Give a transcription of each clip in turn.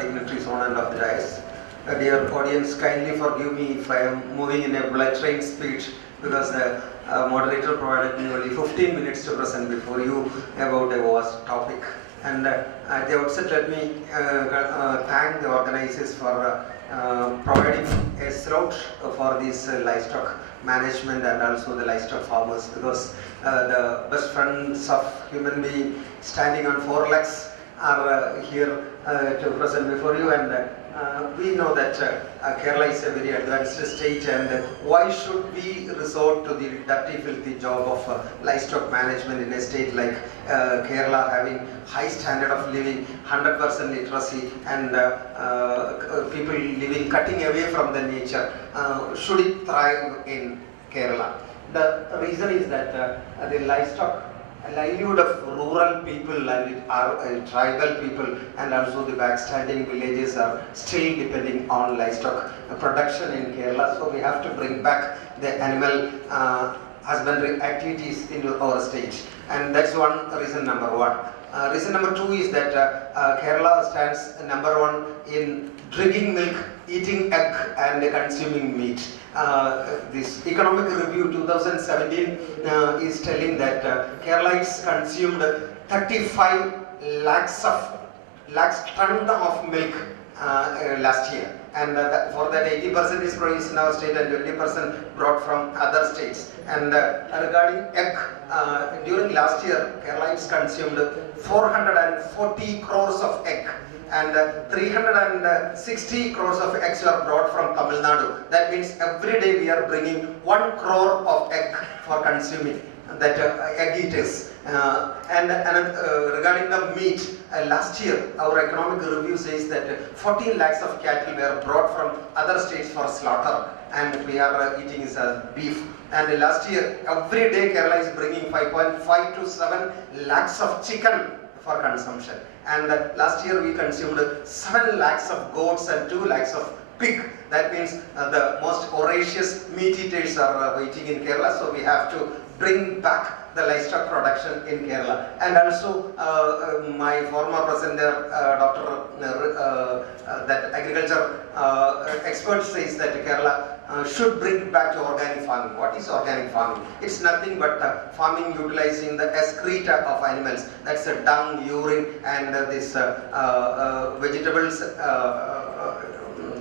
dignitaries on and off the dais. Dear audience, kindly forgive me if I am moving in a bullet train speed because the moderator provided me only 15 minutes to present before you about a vast topic. And at the outset, let me thank the organizers for providing a slot for this livestock management and also the livestock farmers, because the best friends of human being standing on four legs are here to present before you, and we know that Kerala is a very advanced state, and why should we resort to the dirty, filthy job of livestock management in a state like Kerala, having high standard of living, 100% literacy, and people living cutting away from the nature? Should it thrive in Kerala? The reason is that the livestock livelihood of rural people and tribal people and also the backstanding villages are still depending on livestock production in Kerala. So we have to bring back the animal husbandry activities into our state, and that's one reason, number one. Reason number two is that Kerala stands number one in drinking milk, eating egg, and consuming meat. This economic review 2017 is telling that Keralites consumed 35 lakhs tons of milk last year, and for that 80% is produced in our state and 20% brought from other states. And regarding egg, during last year Keralites consumed 440 crores of egg, and 360 crores of eggs are brought from Tamil Nadu. That means every day we are bringing 1 crore of egg for consuming, that egg eaters. Regarding the meat, last year our economic review says that 14 lakhs of cattle were brought from other states for slaughter, and we are eating beef. And last year, every day Kerala is bringing 5.5 to 7 lakhs of chicken for consumption. And last year we consumed 7 lakhs of goats and 2 lakhs of pig. That means the most voracious meat eaters are waiting in Kerala. So we have to bring back the livestock production in Kerala. And also my former presenter, that agriculture expert says that Kerala should bring back to organic farming. What is organic farming? It's nothing but farming utilizing the excreta of animals. That's dung, urine, and this vegetables,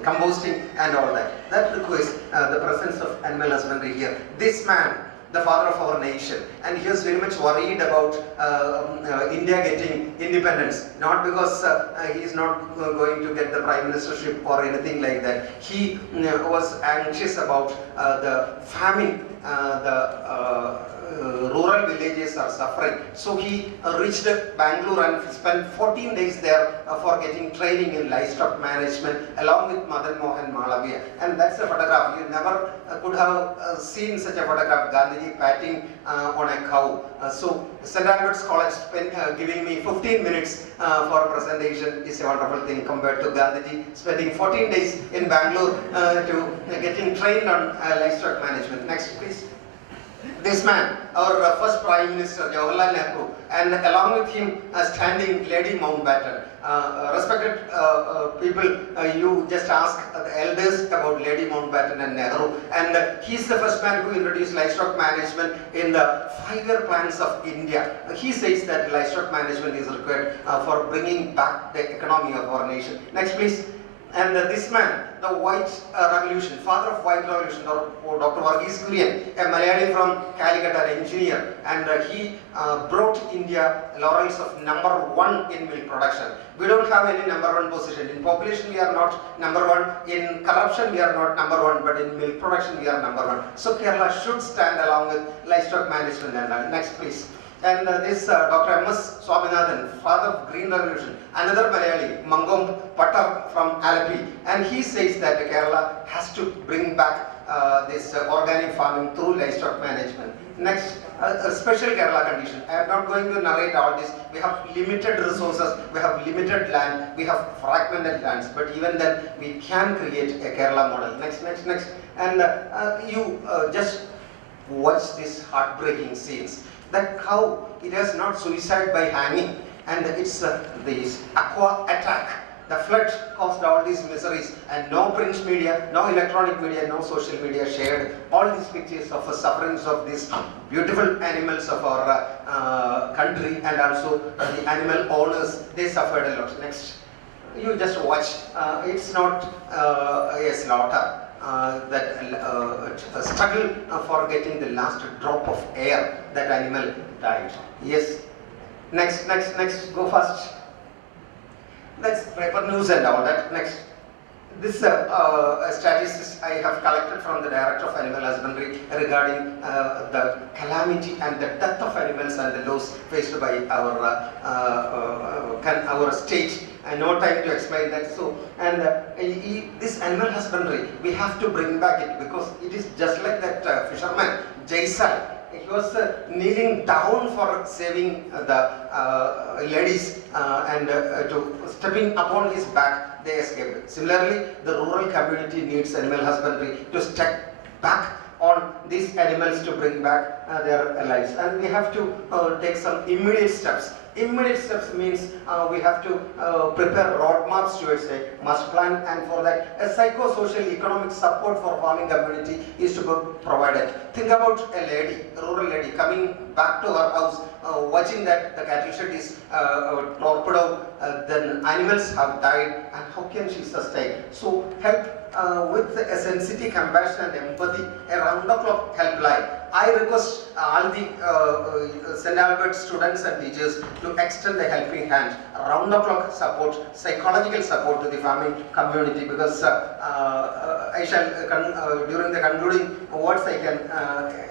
composting and all that. That requires the presence of animal husbandry here. This man, the father of our nation, and he was very much worried about India getting independence, not because he is not going to get the prime ministership or anything like that. He was anxious about the famine, rural villages are suffering. So he reached Bangalore and spent 14 days there for getting training in livestock management along with Madan Mohan Malaviya. And that's a photograph. You never could have seen such a photograph, Gandhiji patting on a cow. So St. Albert's College giving me 15 minutes for presentation is a wonderful thing compared to Gandhiji spending 14 days in Bangalore to getting trained on livestock management. Next please. This man, our first Prime Minister Jawaharlal Nehru, and along with him standing Lady Mountbatten. Respected people, you just ask the elders about Lady Mountbatten and Nehru, and he's the first man who introduced livestock management in the 5-year plans of India. He says that livestock management is required for bringing back the economy of our nation. Next please. And this man, the White Revolution, father of White Revolution, Dr. Varghese Kurian, a Malayali from Calicut, an engineer, and he brought India laurels of #1 in milk production. We don't have any #1 position. In population we are not #1, in corruption we are not #1, but in milk production we are #1. So Kerala should stand along with livestock management. And next please. And this Dr. M.S. Swaminathan, father of Green Revolution, another Malayali, Mangom Pattar from Alapi, and he says that Kerala has to bring back this organic farming through livestock management. Next, a special Kerala condition. I am not going to narrate all this. We have limited resources, we have limited land, we have fragmented lands, but even then we can create a Kerala model. Next. And you just watch these heartbreaking scenes. That cow, it has not suicide by hanging, and it's this aqua attack The flood caused all these miseries, and no print media, no electronic media, no social media shared all these pictures of the sufferings of these beautiful animals of our country, and also the animal owners. They suffered a lot. Next, you just watch. It's not a slaughter. A struggle for getting the last drop of air. That animal died. Yes. Next, go first. That's paper news and all that. Next. This statistics I have collected from the Director of Animal Husbandry regarding the calamity and the death of animals and the loss faced by our state. No time to explain that. So, and this animal husbandry, we have to bring back it, because it is just like that fisherman, Jaisal. He was kneeling down for saving the ladies and to stepping upon his back, they escaped. Similarly, the rural community needs animal husbandry to step back on these animals to bring back their lives, and we have to take some immediate steps. Immediate steps means we have to prepare roadmaps towards a master plan, and for that a psychosocial economic support for farming community is to be provided. Think about a lady, a rural lady coming back to her house, watching that the cattle shed is torpedoed out, then animals have died, and how can she sustain? So help with a sensitivity, compassion and empathy, a round-the-clock helpline. I request all the St. Albert students and teachers to extend a helping hand, round-the-clock support, psychological support to the farming community, because I shall, during the concluding words, I can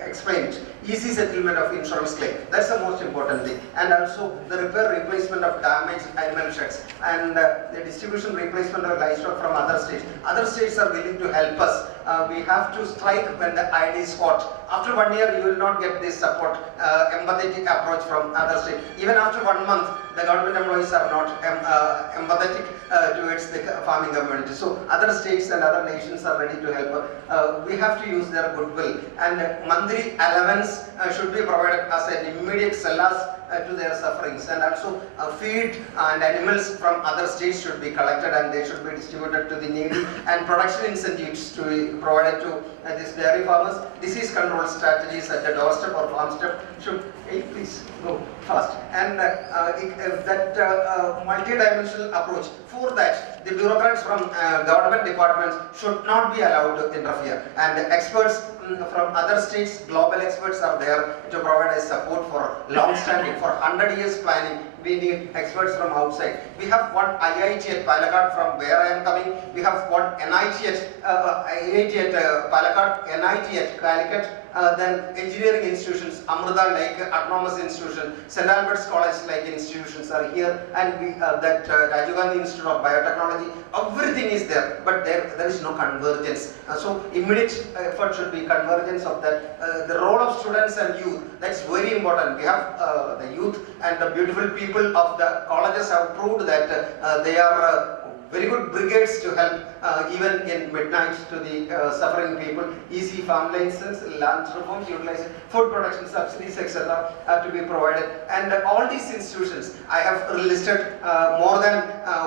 explain it. Easy settlement of insurance claim, that's the most important thing, and also the repair replacement of damaged animal sheds, and the distribution replacement of livestock from other states. Other states are willing to help us. We have to strike when the iron is hot. After 1 year, you will not get this support, empathetic approach from other states. Even after 1 month, the government employees are not empathetic towards the farming community. So other states and other nations are ready to help. We have to use their goodwill, and monthly allowance should be provided as an immediate solace to their sufferings, and also feed and animals from other states should be collected and they should be distributed to the needy, and production incentives to be provided to these dairy farmers. Disease control strategies at the doorstep or farm step should, please go fast, and that multi-dimensional approach. For that, the bureaucrats from government departments should not be allowed to interfere, and the experts from other states, global experts are there to provide a support for long-standing, for 100 years planning. We need experts from outside. We have one IIT at Palakkad, from where I am coming. We have one NIT at Palakkad, NIT at Calicut, then engineering institutions, Amrita like autonomous institution, St. Albert's College like institutions are here, and we that Rajiv Gandhi Institute of Biotechnology. Everything is there, but there is no convergence. So immediate effort should be convergence of that. The role of students and youth, that's very important. We have the youth and the beautiful people of the colleges have proved that they are very good brigades to help even in midnight to the suffering people. Easy farm license, land reforms, utilization, food production subsidies, etc. are to be provided. And all these institutions, I have listed more than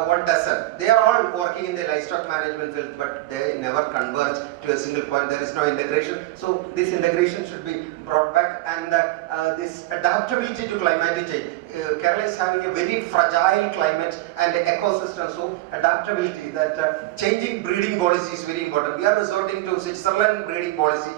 1 dozen. They are all working in the livestock management field, but they never converge to a single point. There is no integration. So this integration should be brought back, and this adaptability to climatic change. Kerala is having a very fragile climate and ecosystem, so adaptability, that changing breeding policy is very important. We are resorting to Switzerland breeding policy,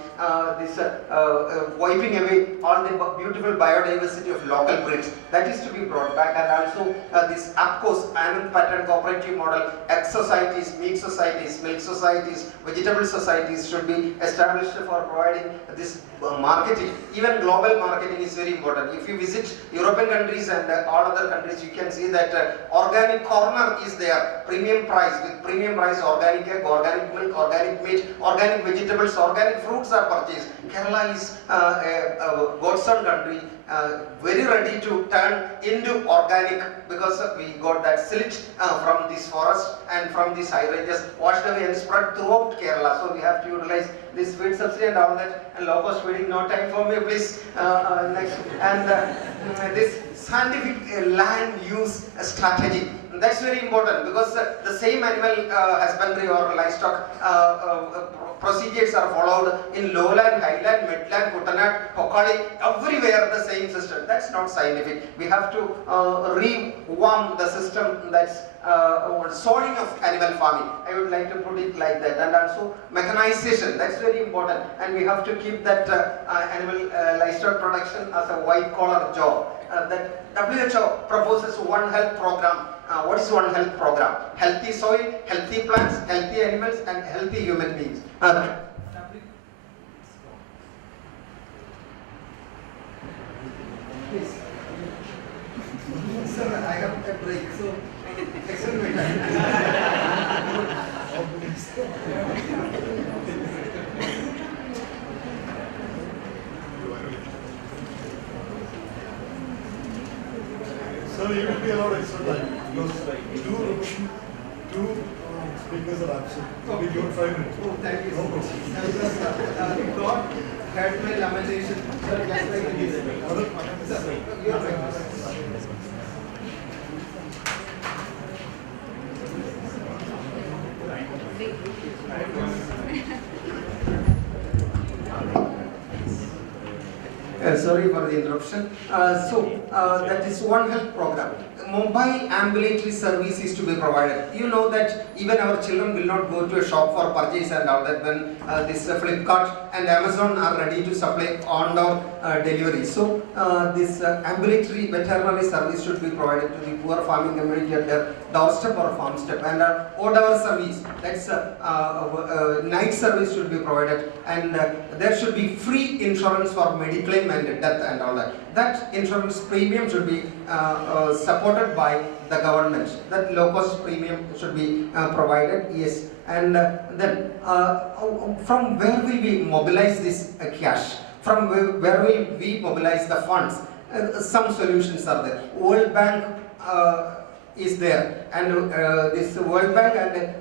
wiping away all the beautiful biodiversity of local breeds. That is to be brought back, and also this APCOS, animal pattern cooperative model, egg societies, meat societies, milk societies, vegetable societies should be established for providing this marketing. Even global marketing is very important. If you visit European countries and all other countries, you can see that organic corner is there, premium price, with premium price organic egg, organic milk, organic meat, organic vegetables, organic fruits are purchased. Kerala is a godson country, very ready to turn into organic, because we got that silt from this forest and from these high ranges washed away and spread throughout Kerala. So we have to utilize this feed subsidy and all that, and low cost feeding. No time for me, please. Next, and this scientific land use strategy. That's very important because the same animal husbandry or livestock procedures are followed in lowland, highland, midland, Kuttanad, Pokali, everywhere the same system. That's not scientific. We have to revamp the system that's sowing of animal farming. I would like to put it like that. And also mechanization, that's very important. And we have to keep that animal livestock production as a white collar job. That WHO proposes One Health program. What is One Health program? Healthy soil, healthy plants, healthy animals, and healthy human beings. Please. Sir, I have a break, so extend my time. Sir, you will be allowed extra time because two speakers are absent. So we give 5 minutes. Oh, thank you so much. No God heard my lamentation. Sir, just like this. Sir, you are right. Sorry for the interruption. That is One Health program. Mobile ambulatory service is to be provided. You know that even our children will not go to a shop for purchase and all that when this Flipkart and Amazon are ready to supply on-door delivery. So this ambulatory veterinary service should be provided to the poor farming community at their doorstep or farm step. And odd-hour service, that's night service should be provided. And there should be free insurance for mediclaim and death and all that. That insurance premium should be supported by the government. That low-cost premium should be provided, yes. And then from where will we mobilize this cash? From where will we mobilize the funds? Some solutions are there. World Bank is there, and this World Bank and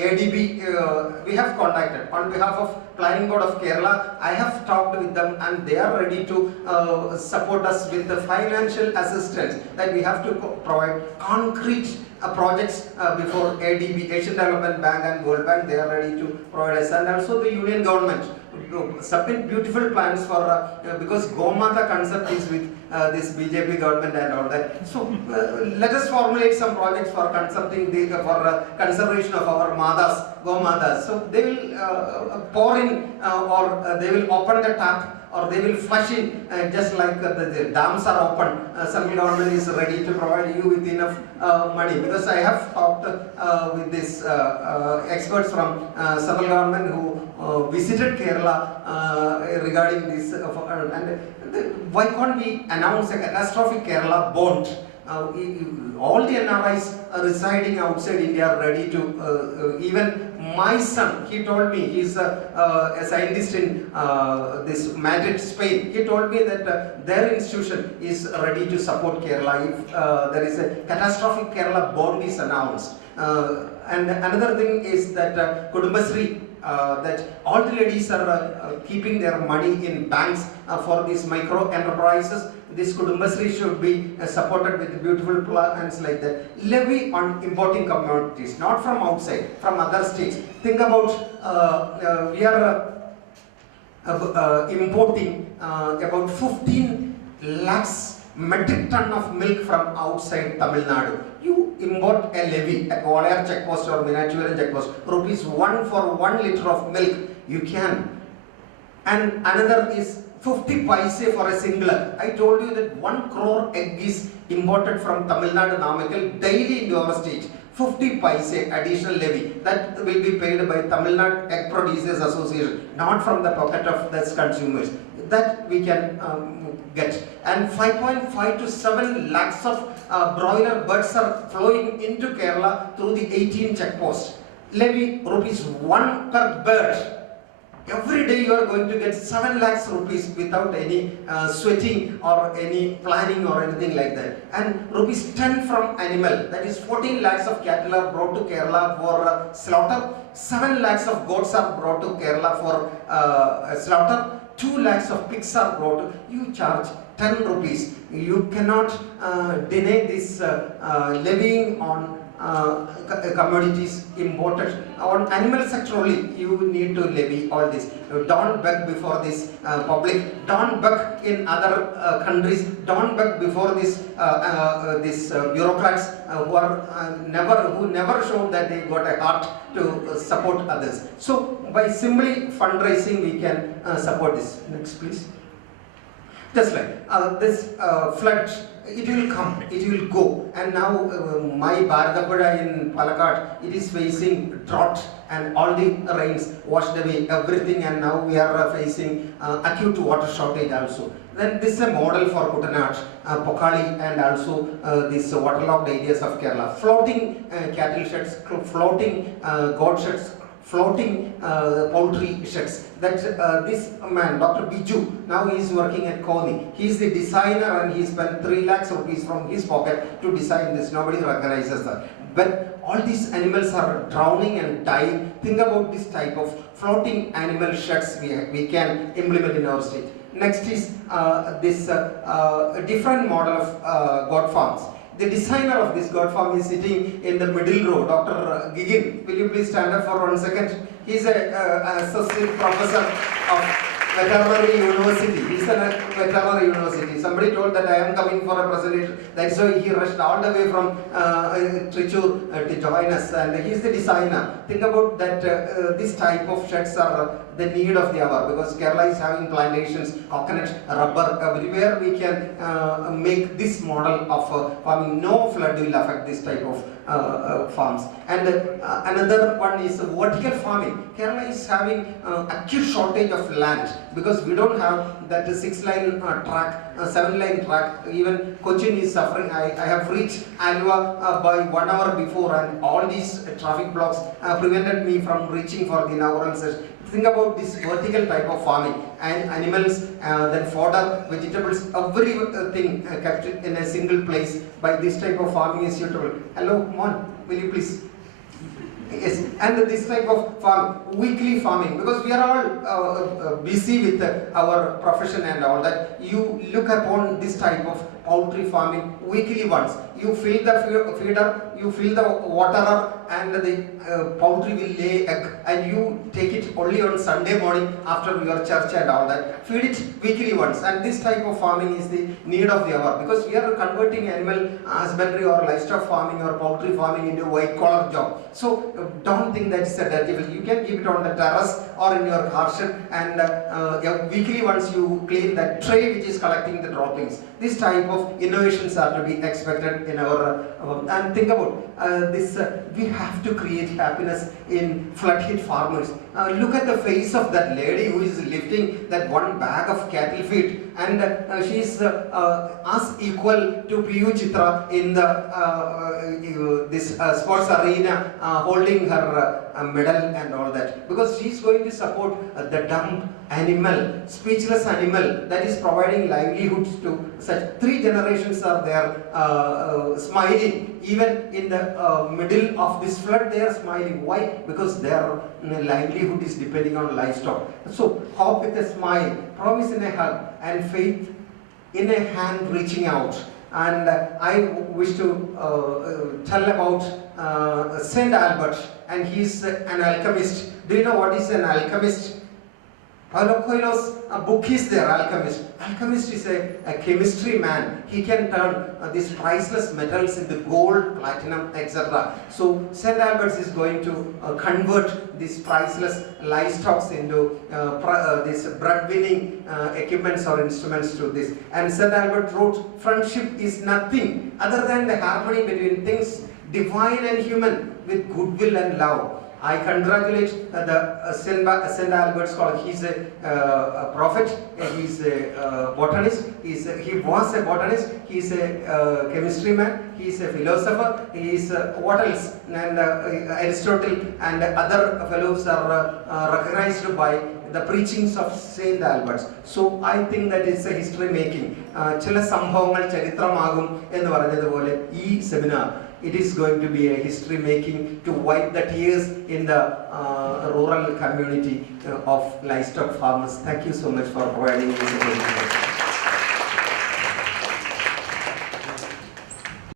ADB we have contacted on behalf of Planning Board of Kerala. I have talked with them and they are ready to support us with the financial assistance that we have to provide concrete projects before ADB, Asian Development Bank and World Bank. They are ready to provide us, and also the Union Government submit beautiful plans for because Gomata concept is with this BJP government and all that. So let us formulate some projects for conservation of our madas, Gomatas. So they will pour in or they will open the tap or they will flush in just like the dams are open. Some government is ready to provide you with enough money, because I have talked with these experts from central government who visited Kerala regarding this why can't we announce a catastrophic Kerala bond? All the NRIs residing outside India are ready to, even my son, he told me, he's a scientist in this Madrid, Spain. He told me that their institution is ready to support Kerala if there is a catastrophic Kerala bond is announced. And another thing is that Kudumbasri, that all the ladies are keeping their money in banks for these micro enterprises. This Kudumbasri should be supported with beautiful plans like that. Levy on importing commodities, not from outside, from other states. Think about, we are importing about 15 lakhs metric ton of milk from outside Tamil Nadu. You import a levy at Walayar checkpost or Minaturan checkpost, rupees 1 for 1 liter of milk, you can. And another is 50 paise for a single egg. I told you that 1 crore egg is imported from Tamil Nadu Namakkal daily into our state. 50 paise additional levy that will be paid by Tamil Nadu Egg Producers Association, not from the pocket of the consumers. That we can get. And 5.5 to 7 lakhs of broiler birds are flowing into Kerala through the 18 checkposts. Levy rupees 1 per bird. Every day you are going to get 7 lakhs rupees without any sweating or any planning or anything like that. And rupees 10 from animal, that is 14 lakhs of cattle are brought to Kerala for slaughter. 7 lakhs of goats are brought to Kerala for slaughter. 2 lakhs of pigs are brought, you charge 10 rupees. You cannot deny this levying on commodities imported. On animal sector only, you need to levy all this. Don't beg before this public. Don't beg in other countries. Don't beg before this bureaucrats who never showed that they got a heart to support others. So by simply fundraising, we can support this. Next, please. Just like this flood, it will come, it will go, and now my Bharatapuzha in Palakkad, it is facing drought, and all the rains washed away everything, and now we are facing acute water shortage also. Then this is a model for Kuttanad, Pokali, and also these waterlogged areas of Kerala. Floating cattle sheds, floating goat sheds, floating poultry sheds. That this man, Dr. Biju, now he is working at Koni. He is the designer, and he spent 3 lakhs rupees from his pocket to design this. Nobody recognizes that. But all these animals are drowning and dying. Think about this type of floating animal sheds we can implement in our state. Next is this different model of goat farms. The designer of this goat farm is sitting in the middle row, Dr. Gigin. Will you please stand up for 1 second? He is an associate professor of veterinary university. He is a veterinary university. Somebody told that I am coming for a presentation. That's why he rushed all the way from Trichur to join us. And he is the designer. Think about that. This type of sheds are the need of the hour, because Kerala is having plantations, coconut, rubber, everywhere we can make this model of farming. No flood will affect this type of farms. And another one is vertical farming. Kerala is having acute shortage of land, because we don't have that 6-line track, 7-line track. Even Cochin is suffering. I have reached Alva by 1 hour before, and all these traffic blocks prevented me from reaching for the inaugural session. Think about this vertical type of farming, and animals, then fodder, vegetables, everything kept in a single place. By this type of farming is suitable. Hello, come on, will you please? Yes, and this type of farm, weekly farming, because we are all busy with our profession and all that. You look upon this type of poultry farming weekly once. You fill the feeder, you fill the waterer, and the poultry will lay egg, and you take it only on Sunday morning after your church and all that. Feed it weekly once, and this type of farming is the need of the hour, because we are converting animal husbandry or livestock farming or poultry farming into a white collar job. So don't think that it's a dirty field. You can keep it on the terrace or in your car shed, and weekly once you clean that tray which is collecting the droppings. This type of innovations are to be expected in our and think about this. We have to create happiness in flood hit farmers. Look at the face of that lady who is lifting that 1 bag of cattle feed, and she is as equal to P.U. Chitra in the this sports arena, holding her medal and all that, because she is going to support the dumb animal, speechless animal that is providing livelihoods to such 3 generations are there smiling. Even in the middle of this flood, they are smiling. Why? Because their livelihood is depending on livestock. So hope with a smile, promise in a hug, and faith in a hand reaching out. And I wish to tell about Saint Albert, and he is an alchemist. Do you know what is an alchemist? Paulo Coelho's book is there, Alchemist. Alchemist is a chemistry man. He can turn these priceless metals into gold, platinum, etc. So St. Albert's is going to convert these priceless livestock into this bread-winning equipments or instruments to this. And St. Albert wrote, friendship is nothing other than the harmony between things divine and human with goodwill and love. I congratulate the St. Albert Scholar. He's a prophet, he's a botanist, he was a botanist, he's a chemistry man, he is a philosopher, he is what else? And Aristotle and other fellows are recognized by the preachings of Saint Albert. So I think that it's a history making. ചില സംഭവങ്ങൾ ചരിത്രമാകും എന്ന് പറഞ്ഞതുപോലെ ഈ seminar, it is going to be a history making to wipe the tears in the rural community of livestock farmers. Thank you so much for providing this opportunity.